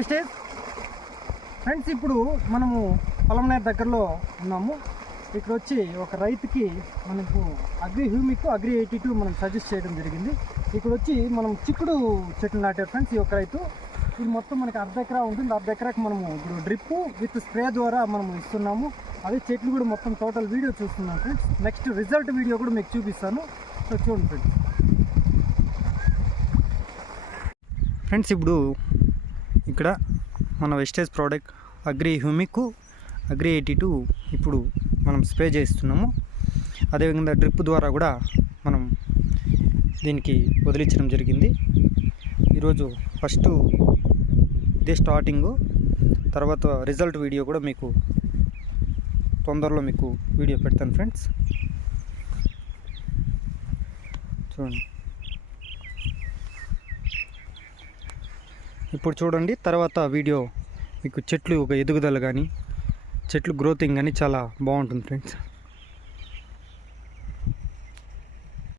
Wastage friends. ఇప్పుడు మనము పొలంనేరు దగ్గరలో ఉన్నాము. ఇక్కడ వచ్చి ఒక రైతుకి మనకు అగ్రి హ్యూమిక్ అగ్రి 82 మనం సజెస్ట్ చేయడం జరిగింది. ఇక్కడ వచ్చి మనం చిక్కుడు చెట్లు నాటారు ఫ్రెండ్స్. ఈ ఒక రైతు ఇది మొత్తం మనకి అర్ధ ఎకరా ఉంటుంది. అర్ధ ఎకరాకి మనము ఇప్పుడు డ్రిప్ విత్ స్ప్రే ద్వారా మనం ఇస్తున్నాము. అదే చెట్లు కూడా మొత్తం టోటల్ వీడియో చూస్తున్నాం ఫ్రెండ్స్. నెక్స్ట్ రిజల్ట్ వీడియో కూడా మీకు చూపిస్తాను. సో చూడండి ఫ్రెండ్స్. ఫ్రెండ్స్ ఇప్పుడు ఇక్కడ మన wastage product agri humic agri 82 ఇప్పుడు మనం స్ప్రే చేస్తున్నాము. అదేవిధంగా డ్రిప్ ద్వారా కూడా మనం దీనికి వదిలించడం జరిగింది. ఈరోజు ఫస్ట్ ఇదే స్టార్టింగు. తర్వాత రిజల్ట్ వీడియో కూడా మీకు తొందరలో మీకు వీడియో పెడతాను ఫ్రెండ్స్. చూడండి ఇప్పుడు చూడండి. తర్వాత వీడియో మీకు చెట్లు ఒక ఎదుగుదల కానీ చెట్లు గ్రోతింగ్ కానీ చాలా బాగుంటుంది ఫ్రెండ్స్.